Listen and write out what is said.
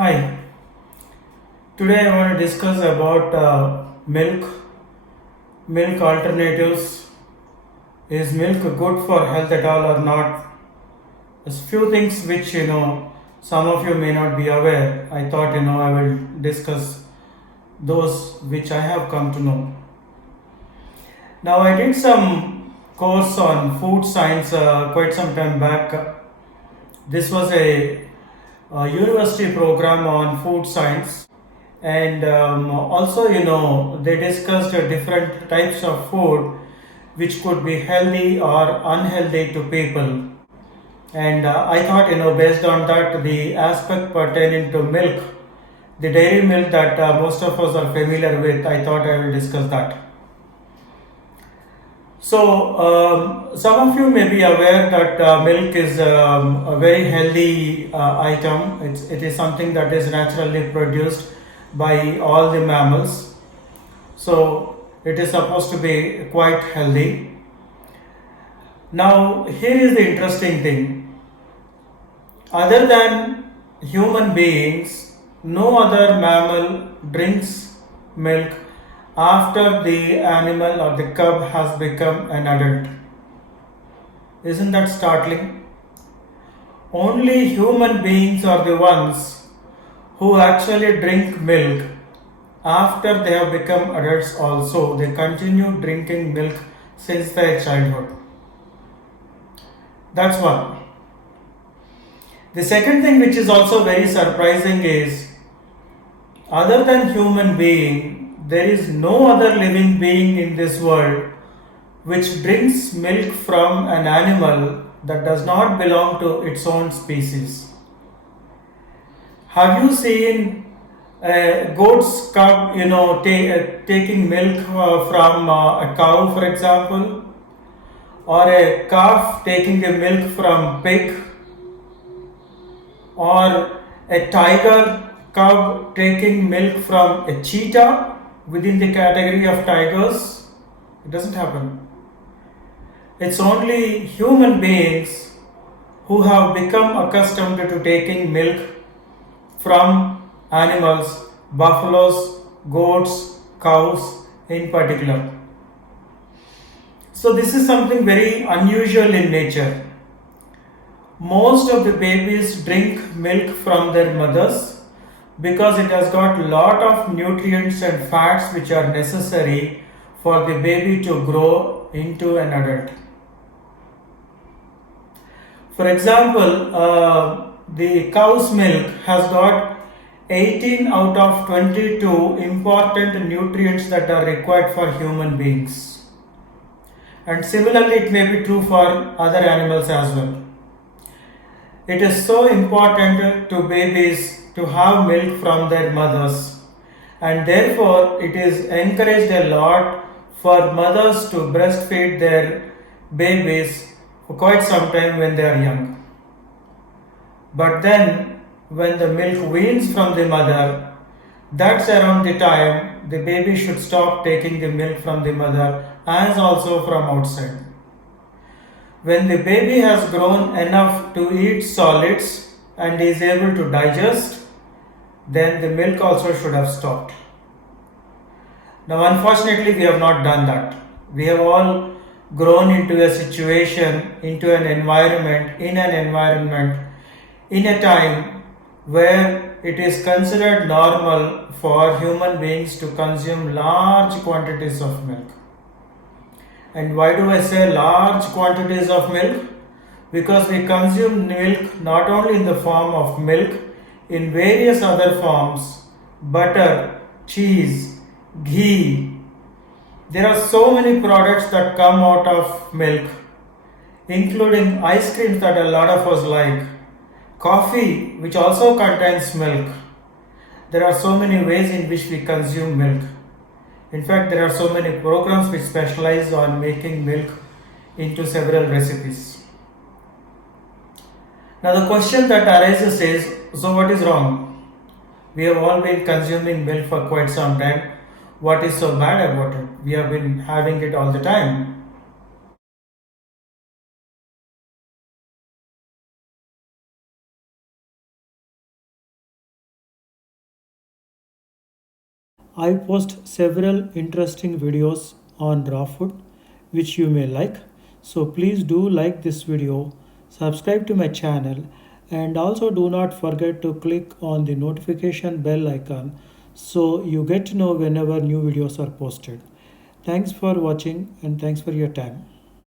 Hi, today I want to discuss about milk alternatives. Is milk good for health at all or not? There's few things which some of you may not be aware. I thought I will discuss those which I have come to know. Now I did some course on food science quite some time back. This was a university program on food science, and also they discussed different types of food which could be healthy or unhealthy to people. And I thought, based on that, the aspect pertaining to milk, the dairy milk that most of us are familiar with, I thought I will discuss that. So, some of you may be aware that milk is a very healthy item. It is something that is naturally produced by all the mammals. So, it is supposed to be quite healthy. Now, here is the interesting thing. Other than human beings, no other mammal drinks milk after the animal or the cub has become an adult. Isn't that startling? Only human beings are the ones who actually drink milk after they have become adults also. They continue drinking milk since their childhood. That's one. The second thing which is also very surprising is, other than human being, there is no other living being in this world which drinks milk from an animal that does not belong to its own species. Have you seen a goat's cub, taking milk from a cow, for example, or a calf taking the milk from pig, or a tiger cub taking milk from a cheetah within the category of tigers? It doesn't happen. It's only human beings who have become accustomed to taking milk from animals, buffaloes, goats, cows in particular. So, this is something very unusual in nature. Most of the babies drink milk from their mothers because it has got a lot of nutrients and fats which are necessary for the baby to grow into an adult. For example, the cow's milk has got 18 out of 22 important nutrients that are required for human beings. And similarly, it may be true for other animals as well. It is so important to babies to have milk from their mothers, and therefore it is encouraged a lot for mothers to breastfeed their babies for quite some time when they are young. But then, when the milk weans from the mother, that's around the time the baby should stop taking the milk from the mother as also from outside. When the baby has grown enough to eat solids and is able to digest, then the milk also should have stopped. Now, unfortunately, we have not done that. We have all grown into a situation, into an environment, in a time where it is considered normal for human beings to consume large quantities of milk. And why do I say large quantities of milk? Because we consume milk not only in the form of milk, in various other forms, butter, cheese, ghee. There are so many products that come out of milk, including ice creams that a lot of us like, coffee, which also contains milk. There are so many ways in which we consume milk. In fact, there are so many programs which specialize on making milk into several recipes. Now, the question that arises is, so what is wrong? We have all been consuming milk for quite some time. What is so bad about it? We have been having it all the time. I post several interesting videos on raw food which you may like. So please do like this video, subscribe to my channel, and also do not forget to click on the notification bell icon so you get to know whenever new videos are posted. Thanks for watching and thanks for your time.